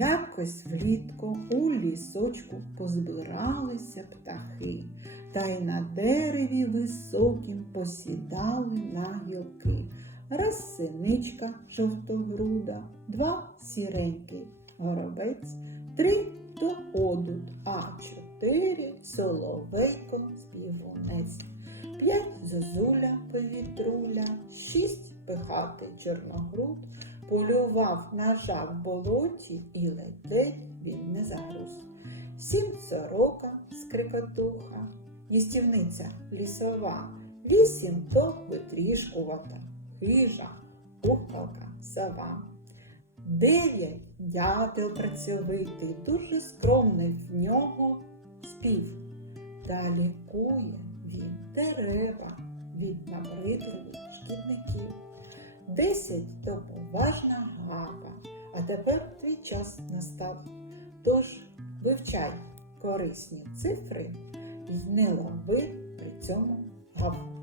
Якось влітку у лісочку позбиралися птахи, та й на дереві високім посідали на гілки. Раз синичка жовтогруда, два сіренький горобець, три доодут, а чотири соловейко співунець, п'ять зозуля повітруля, шість пихатий чорногруд, полював на жаб болоті і ледь він не загруз. Сім сорока скрикотуха, їстівниця лісова, вісім то витрішкувата, хижа, кухалка, сова. Дев'ять дятел працьовитий, дуже скромний в нього спів. Та лікує він дерева від набридливих. Десять то поважна гака, а тепер твій час настав. Тож вивчай корисні цифри і не лови при цьому гав.